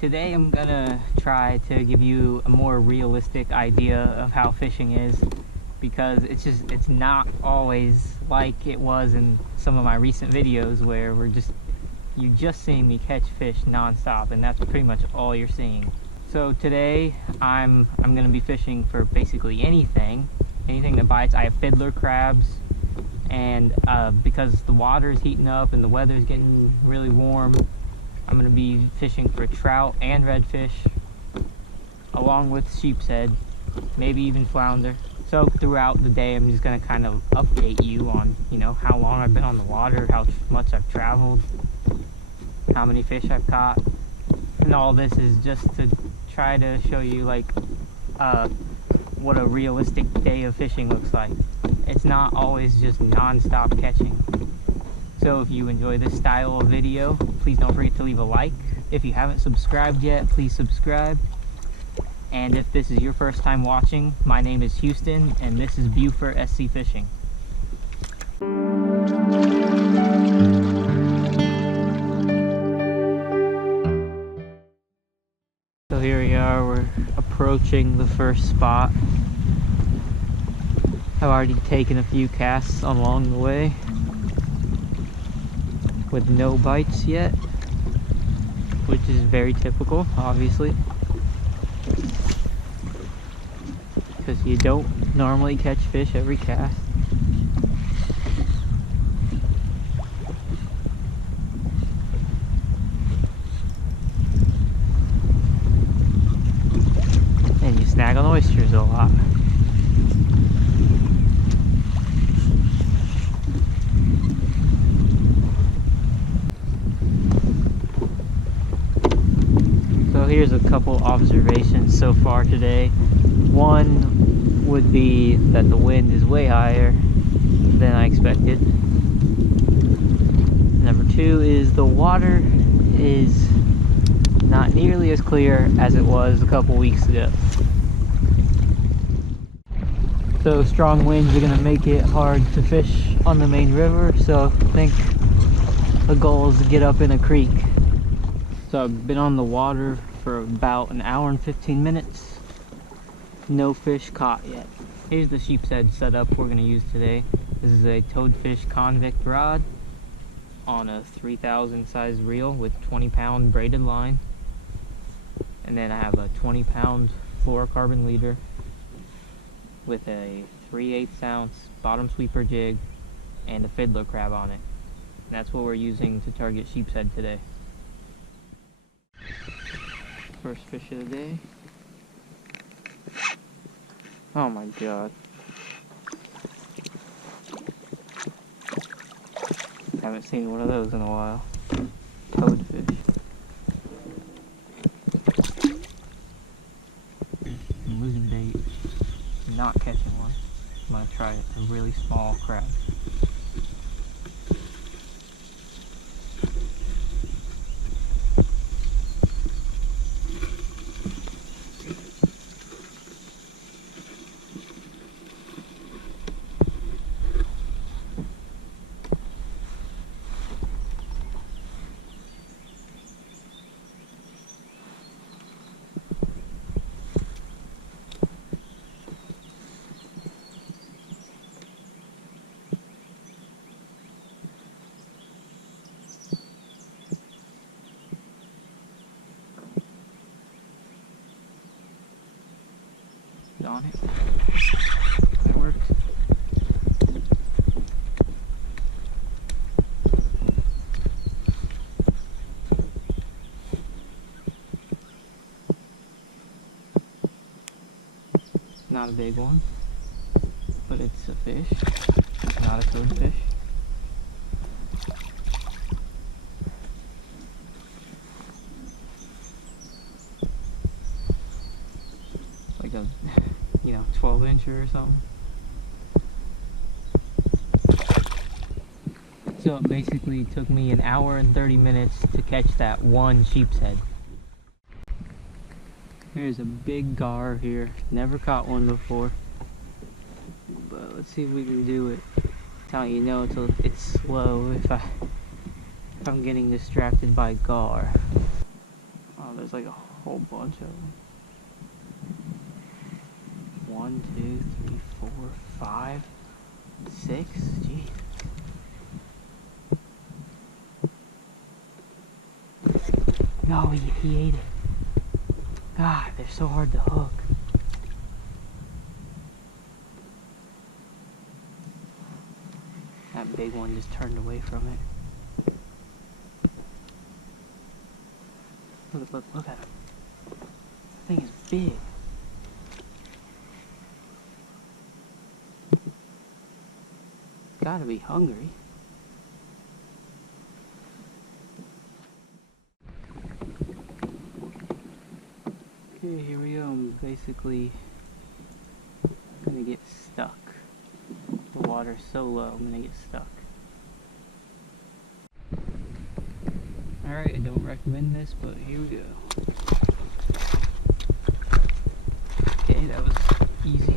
Today I'm gonna try to give you a more realistic idea of how fishing is, because it's not always like it was in some of my recent videos where you're just seeing me catch fish non-stop, and that's pretty much all you're seeing. So today I'm gonna be fishing for basically anything that bites. I have fiddler crabs, and because the water is heating up and the weather is getting really warm, I'm going to be fishing for trout and redfish, along with sheepshead, maybe even flounder. So throughout the day, I'm just going to kind of update you on, how long I've been on the water, how much I've traveled, how many fish I've caught. And all this is just to try to show you, what a realistic day of fishing looks like. It's not always just non-stop catching. So if you enjoy this style of video, please don't forget to leave a like. If you haven't subscribed yet, please subscribe. And if this is your first time watching, my name is Houston, and this is Beaufort SC Fishing. So here we are, we're approaching the first spot. I've already taken a few casts along the way, with no bites yet, which is very typical, obviously, because you don't normally catch fish every cast. And you snag on oysters a lot. Here's a couple observations so far today. One would be that the wind is way higher than I expected. Number two is the water is not nearly as clear as it was a couple weeks ago. So strong winds are going to make it hard to fish on the main river, so I think the goal is to get up in a creek. So I've been on the water for about an hour and 15 minutes. No fish caught yet. Here's the sheepshead setup we're going to use today. This is a toadfish convict rod on a 3000 size reel with 20-pound braided line. And then I have a 20-pound fluorocarbon leader with a 3/8 ounce bottom sweeper jig and a fiddler crab on it. And that's what we're using to target sheepshead today. First fish of the day. Oh my god. Haven't seen one of those in a while. Toadfish. I'm losing bait. I'm not catching one. I'm gonna try a really small crab. On it. That works. Not a big one, but it's a fish, not a toadfish. Like a 12-incher or something. So it basically took me an hour and 30 minutes to catch that one sheepshead. There's a big gar here. Never caught one before. But let's see if we can do it. That's how you know it's slow if I'm getting distracted by gar. Oh, there's There's like a whole bunch of them. 1, 2, 3, 4, 5, 6. Jeez. No, he ate it. God, they're so hard to hook. That big one just turned away from it. Look at him. That thing is big. It's gotta be hungry. Okay, here we go. I'm basically gonna get stuck. The water's so low, I'm gonna get stuck. Alright, I don't recommend this, but here we go. Okay, that was easy.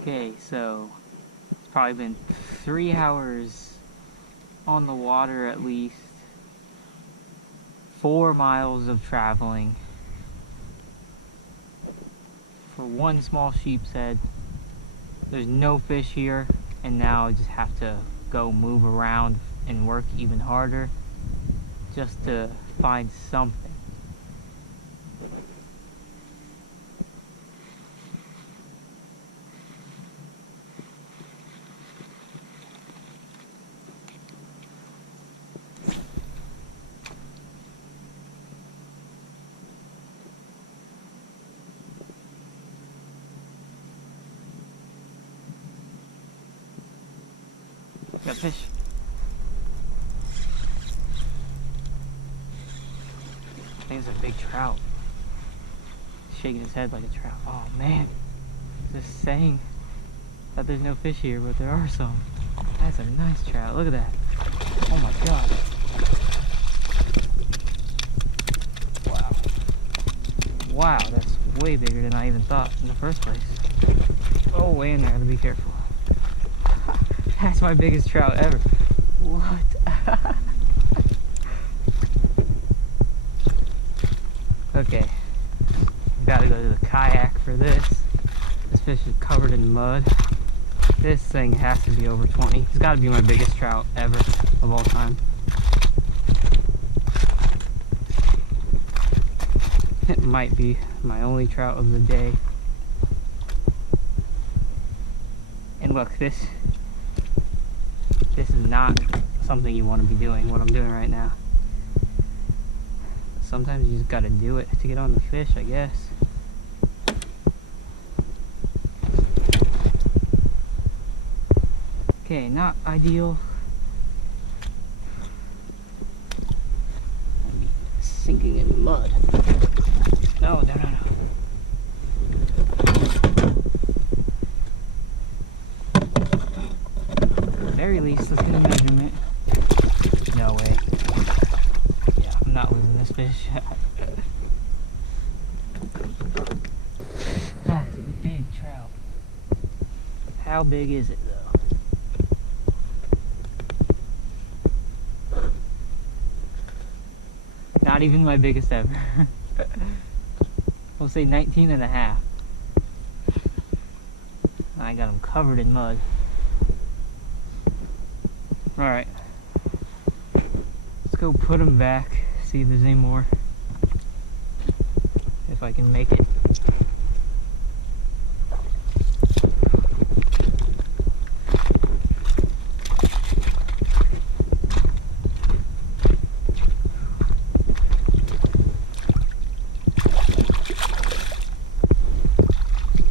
Okay, so it's probably been 3 hours on the water at least. 4 miles of traveling for one small sheepshead. There's no fish here, and now I just have to go move around and work even harder just to find something. Got fish. I think it's a big trout. He's shaking his head like a trout. Oh man. Just saying that there's no fish here, but there are some. That's a nice trout. Look at that. Oh my god. Wow. Wow, that's way bigger than I even thought in the first place. Oh, way in there. Gotta be careful. That's my biggest trout ever. What? Okay. Gotta go to the kayak for this. This fish is covered in mud. This thing has to be over 20. It's gotta be my biggest trout ever of all time. It might be my only trout of the day. And look, this is not something you want to be doing, what I'm doing right now. Sometimes you just gotta do it to get on the fish, I guess. Okay, not ideal. Sinking in mud. No. Very least, let's get a measurement. No way. Yeah, I'm not losing this fish. That's a big trout. How big is it though? Not even my biggest ever. We'll say 19 and a half. I got them covered in mud. Alright, let's go put them back, see if there's any more, if I can make it.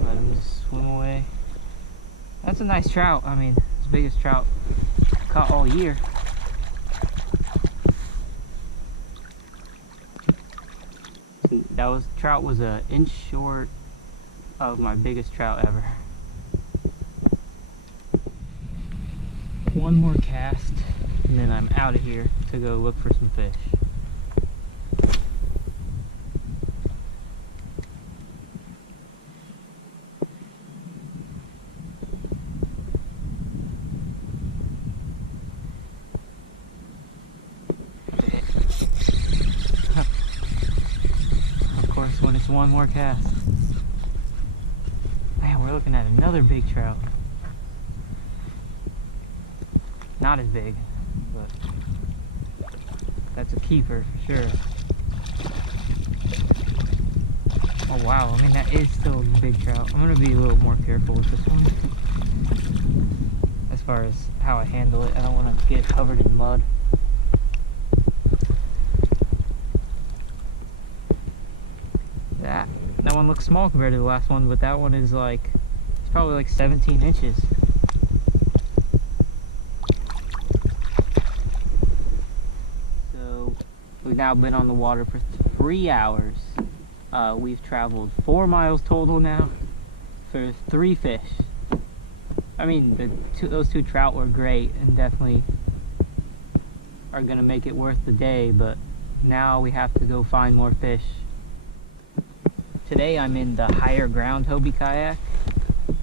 Let them just swim away. That's a nice trout. I mean, it's the biggest trout caught all year. Trout was an inch short of my biggest trout ever. One more cast, and then I'm out of here to go look for some fish. Of course, when it's one more cast. Man, we're looking at another big trout. Not as big, but that's a keeper for sure. Oh wow, I mean that is still a big trout. I'm gonna be a little more careful with this one as far as how I handle it. I don't want to get covered in mud. That one looks small compared to the last one, but that one is like, it's probably like 17 inches. So we've now been on the water for 3 hours. We've traveled 4 miles total now for 3 fish. I mean, those two trout were great and definitely are gonna make it worth the day, but now we have to go find more fish. Today I'm in the Higher Ground Hobie Kayak.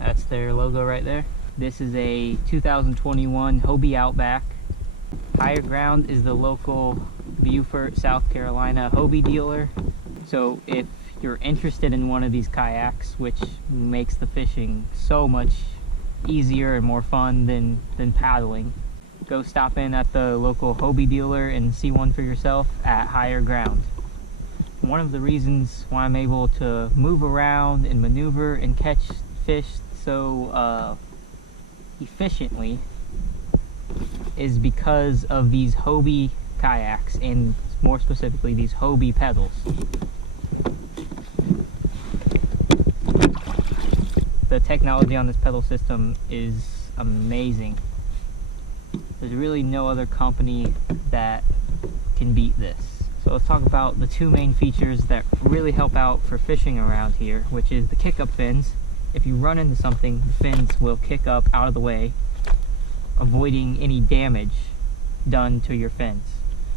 That's their logo right there. This is a 2021 Hobie Outback. Higher Ground is the local Beaufort, South Carolina Hobie dealer. So if you're interested in one of these kayaks, which makes the fishing so much easier and more fun than paddling, go stop in at the local Hobie dealer and see one for yourself at Higher Ground. One of the reasons why I'm able to move around and maneuver and catch fish so efficiently is because of these Hobie kayaks, and more specifically these Hobie pedals. The technology on this pedal system is amazing. There's really no other company that can beat this. So let's talk about the two main features that really help out for fishing around here, which is the kick-up fins. If you run into something, the fins will kick up out of the way, avoiding any damage done to your fins.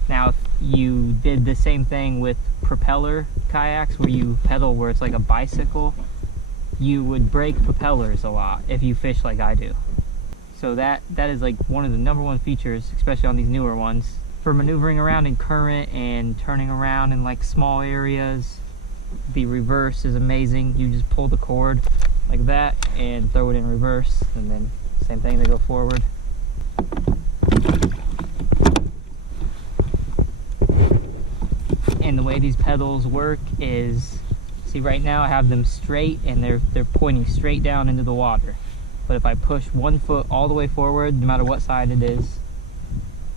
Now, if you did the same thing with propeller kayaks, where you pedal where it's like a bicycle, you would break propellers a lot if you fish like I do. So that is like one of the #1 features, especially on these newer ones. For maneuvering around in current and turning around in like small areas, the reverse is amazing. You just pull the cord like that and throw it in reverse, and then same thing to go forward. And the way these pedals work is, see right now I have them straight and they're pointing straight down into the water. But if I push one foot all the way forward, no matter what side it is,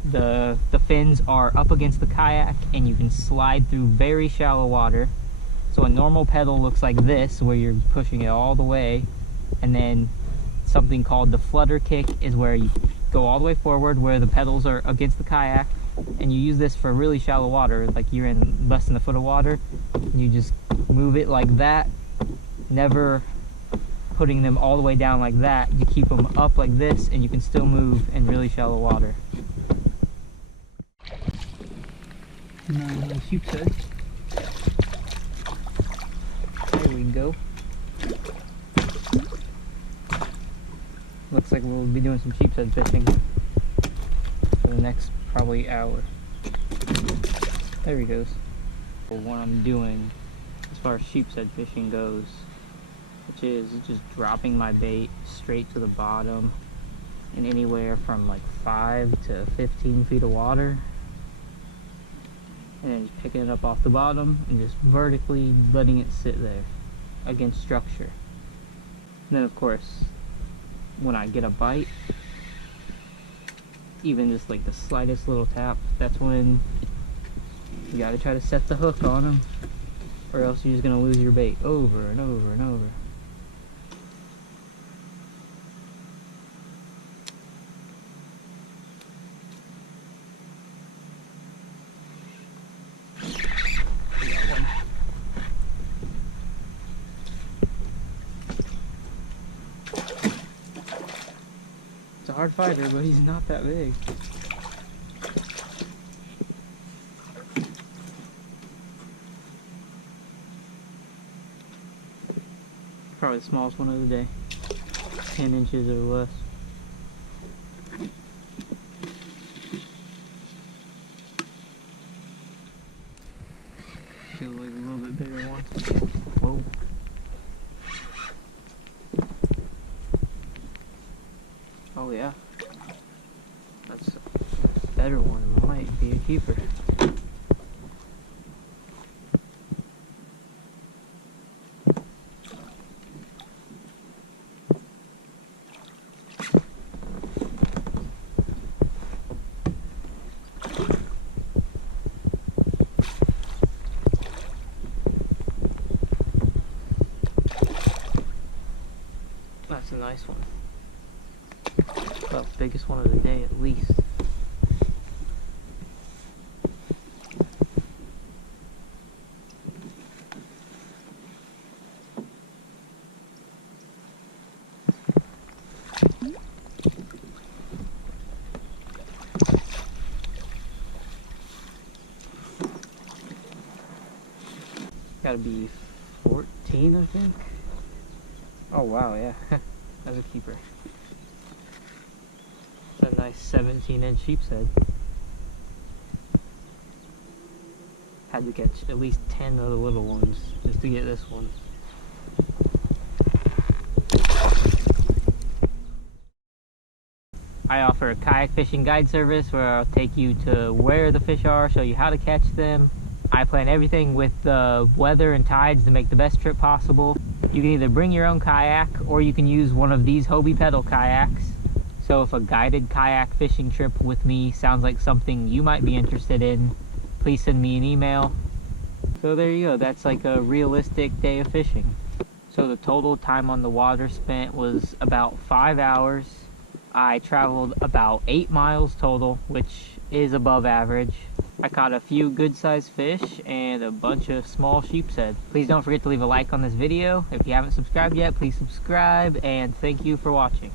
the fins are up against the kayak and you can slide through very shallow water. So a normal pedal looks like this, where you're pushing it all the way, and then something called the flutter kick is where you go all the way forward where the pedals are against the kayak, and you use this for really shallow water, like you're in less than a foot of water, and you just move it like that, never putting them all the way down like that. You keep them up like this and you can still move in really shallow water. Sheepshead. There we go. Looks like we'll be doing some sheepshead fishing for the next probably hour. There he goes. What I'm doing as far as sheepshead fishing goes, which is just dropping my bait straight to the bottom in anywhere from like 5 to 15 feet of water, and then just picking it up off the bottom and just vertically letting it sit there against structure. And then of course, when I get a bite, even just like the slightest little tap, that's when you gotta try to set the hook on them, or else you're just gonna lose your bait over and over and over. hard fighter, but he's not that big. Probably the smallest one of the day. 10 inches or less. Feel like a little bit bigger one. Whoa. Oh yeah. That's a better one. It might be a keeper. That's a nice one. About the biggest one of the day at least. Gotta be 14, I think. Oh wow, yeah. That's a keeper. It's a nice 17-inch sheepshead. Had to catch at least 10 of the little ones just to get this one. I offer a kayak fishing guide service where I'll take you to where the fish are, show you how to catch them. I plan everything with the weather and tides to make the best trip possible. You can either bring your own kayak or you can use one of these Hobie pedal kayaks. So if a guided kayak fishing trip with me sounds like something you might be interested in, please send me an email. So there you go, that's like a realistic day of fishing. So the total time on the water spent was about 5 hours. I traveled about 8 miles total, which is above average. I caught a few good-sized fish and a bunch of small sheepshead. Please don't forget to leave a like on this video. If you haven't subscribed yet, please subscribe, and thank you for watching.